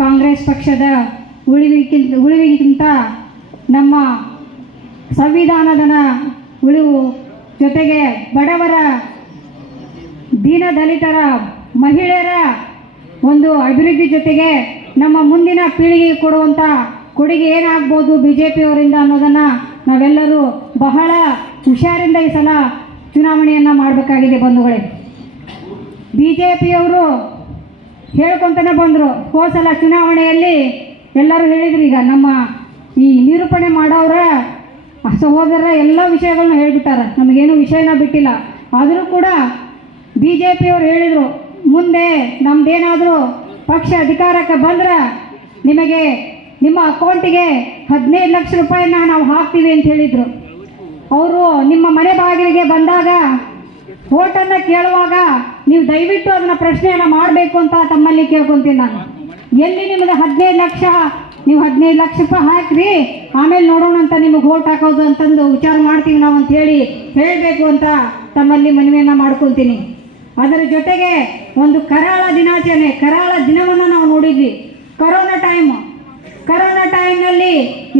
ಕಾಂಗ್ರೆಸ್ ಪಕ್ಷದ ಉಳಿವಿಗಿಂತ ಉಳಿವಿಗಿಂತ ನಮ್ಮ ಸಂವಿಧಾನದ ಉಳಿವು ಜೊತೆಗೆ ಬಡವರ ದೀನ ದಲಿತರ ಮಹಿಳೆಯರ ಒಂದು ಅಭಿವೃದ್ಧಿ ಜೊತೆಗೆ ನಮ್ಮ ಮುಂದಿನ ಪೀಳಿಗೆಗೆ ಕೊಡುವಂಥ ಕೊಡುಗೆ ಏನಾಗ್ಬೋದು ಬಿ ಜೆ ಪಿಯವರಿಂದ ಅನ್ನೋದನ್ನು ನಾವೆಲ್ಲರೂ ಬಹಳ ಹುಷಾರಿಂದ ಈ ಸಲ ಚುನಾವಣೆಯನ್ನು ಮಾಡಬೇಕಾಗಿದೆ ಬಂಧುಗಳೇ. ಬಿ ಜೆ ಪಿಯವರು ಹೇಳ್ಕೊತಾನೆ ಬಂದರು. ಹೋದ ಸಲ ಚುನಾವಣೆಯಲ್ಲಿ ಎಲ್ಲರೂ ಹೇಳಿದ್ರು, ಈಗ ನಮ್ಮ ಈ ನಿರೂಪಣೆ ಮಾಡೋರ ಸಹೋದರ ಎಲ್ಲ ವಿಷಯಗಳನ್ನ ಹೇಳ್ಬಿಟ್ಟಾರ. ನಮಗೇನು ವಿಷಯನ ಬಿಟ್ಟಿಲ್ಲ. ಆದರೂ ಕೂಡ ಬಿ ಜೆ ಪಿಯವರು ಹೇಳಿದರು, ಮುಂದೆ ನಮ್ದೇನಾದರೂ ಪಕ್ಷ ಅಧಿಕಾರಕ್ಕೆ ಬಂದ್ರೆ ನಿಮಗೆ, ನಿಮ್ಮ ಅಕೌಂಟಿಗೆ ಹದಿನೈದು ಲಕ್ಷ ರೂಪಾಯಿನ ನಾವು ಹಾಕ್ತೀವಿ ಅಂತ ಹೇಳಿದರು. ಅವರು ನಿಮ್ಮ ಮನೆ ಬಾಗಿಲಿಗೆ ಬಂದಾಗ, ಓಟನ್ನು ಕೇಳುವಾಗ ನೀವು ದಯವಿಟ್ಟು ಅದನ್ನ ಪ್ರಶ್ನೆಯನ್ನು ಮಾಡಬೇಕು ಅಂತ ತಮ್ಮಲ್ಲಿ ಕೇಳ್ಕೊಂತೀನಿ ನಾನು. ಎಲ್ಲಿ ನಿಮಗೆ ಹದಿನೈದು ಲಕ್ಷ? ನೀವು ಹದಿನೈದು ಲಕ್ಷ ರೂಪಾಯಿ ಹಾಕ್ರಿ, ಆಮೇಲೆ ನೋಡೋಣ ಅಂತ ನಿಮಗೆ ಓಟ್ ಹಾಕೋದು ಅಂತಂದು ವಿಚಾರ ಮಾಡ್ತೀವಿ ನಾವು ಅಂತ ಹೇಳಿ ಹೇಳಬೇಕು ಅಂತ ತಮ್ಮಲ್ಲಿ ಮನವಿಯನ್ನು ಮಾಡ್ಕೊಳ್ತೀನಿ. ಅದರ ಜೊತೆಗೆ ಒಂದು ಕರಾಳ ದಿನಾಚರಣೆ, ಕರಾಳ ದಿನವನ್ನು ನಾವು ನೋಡಿದ್ವಿ. ಕರೋನಾ ಟೈಮ್ ಕರೋನಾ ಟೈಮ್ನಲ್ಲಿ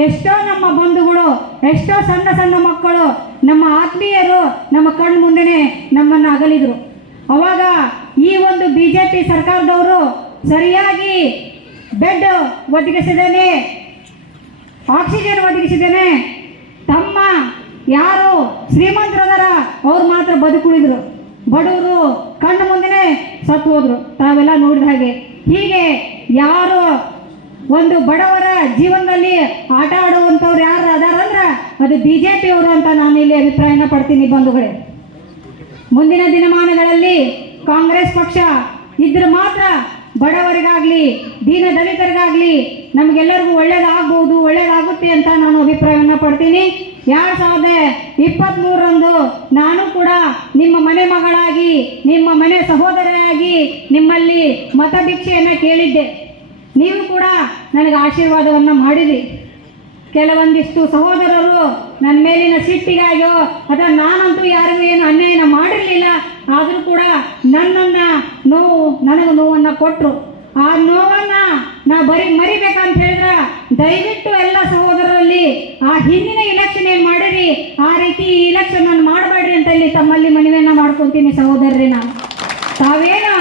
ಎಷ್ಟೋ ನಮ್ಮ ಬಂಧುಗಳು, ಎಷ್ಟೋ ಸಣ್ಣ ಸಣ್ಣ ಮಕ್ಕಳು, ನಮ್ಮ ಆತ್ಮೀಯರು ನಮ್ಮ ಕಣ್ಣು ಮುಂದೆನೆ ನಮ್ಮನ್ನು ಅಗಲಿದ್ರು. ಅವಾಗ ಈ ಒಂದು ಬಿ ಜೆ ಪಿ ಸರ್ಕಾರದವರು ಸರಿಯಾಗಿ ಬೆಡ್ ಒದಗಿಸಿದ್ದೇನೆ ಆಕ್ಸಿಜನ್ ಒದಗಿಸಿದ್ದೇನೆ. ತಮ್ಮ ಯಾರು ಶ್ರೀಮಂತರದಾರ ಅವ್ರು ಮಾತ್ರ ಬದುಕುಳಿದ್ರು. ಬಡವರು ಕಣ್ಣು ಮುಂದೆನೆ ಸತ್ತು ಹೋದ್ರು. ತಾವೆಲ್ಲ ನೋಡಿದ ಹಾಗೆ. ಹೀಗೆ ಯಾರು ಒಂದು ಬಡವರ ಜೀವನದಲ್ಲಿ ಆಟ ಆಡುವಂಥವ್ರು ಯಾರು ಅದಾರಂದ್ರೆ ಅದು ಬಿ ಜೆ ಪಿಯವರು ಅಂತ ನಾನು ಇಲ್ಲಿ ಅಭಿಪ್ರಾಯನ ಪಡ್ತೀನಿ ಬಂಧುಗಳೇ. ಮುಂದಿನ ದಿನಮಾನಗಳಲ್ಲಿ ಕಾಂಗ್ರೆಸ್ ಪಕ್ಷ ಇದ್ರೆ ಮಾತ್ರ ಬಡವರಿಗಾಗಲಿ, ದೀನ ದಲಿತರಿಗಾಗಲಿ ನಮಗೆಲ್ಲರಿಗೂ ಒಳ್ಳೇದಾಗಬಹುದು ಒಳ್ಳೇದಾಗುತ್ತೆ ಅಂತ ನಾನು ಅಭಿಪ್ರಾಯವನ್ನು ಪಡ್ತೀನಿ. ಎರಡು ಸಾವಿರದ ಇಪ್ಪತ್ತ್ಮೂರರಂದು ನಾನು ಕೂಡ ನಿಮ್ಮ ಮನೆ ಮಗಳಾಗಿ, ನಿಮ್ಮ ಮನೆ ಸಹೋದರಿಯಾಗಿ ನಿಮ್ಮಲ್ಲಿ ಮತಭಿಕ್ಷೆಯನ್ನು ಕೇಳಿದ್ದೆ. ನೀವು ಕೂಡ ನನಗೆ ಆಶೀರ್ವಾದವನ್ನು ಮಾಡಿರಿ ಕೆಲವೊಂದಿಷ್ಟು ಸಹೋದರರು ನನ್ನ ಮೇಲಿನ ಸಿಟ್ಟಿಗಾಗಿಯೋ ಅಥವಾ ನಾನಂತೂ ಯಾರಿಗೂ ಏನು ಅನ್ಯಾಯನ ಮಾಡಿರಲಿಲ್ಲ, ಆದರೂ ಕೂಡ ನನ್ನನ್ನು ನೋವು, ನನಗೆ ನೋವನ್ನು ಕೊಟ್ಟರು ಆ ನೋವನ್ನು ನಾ ಬರೀ ಮರಿಬೇಕಂತ ಹೇಳಿದ್ರೆ, ದಯವಿಟ್ಟು ಎಲ್ಲ ಸಹೋದರರಲ್ಲಿ ಆ ಹಿಂದಿನ ಇಲೆಕ್ಷನ್ ಏನು ಮಾಡಿರಿ, ಆ ರೀತಿ ಈ ಇಲೆಕ್ಷನ್ ಮಾಡಬೇಡ್ರಿ ಅಂತ ಇಲ್ಲಿ ತಮ್ಮಲ್ಲಿ ಮನವಿಯನ್ನು ಮಾಡ್ಕೊತೀನಿ ಸಹೋದರರೇ ನಾನು. ತಾವೇನು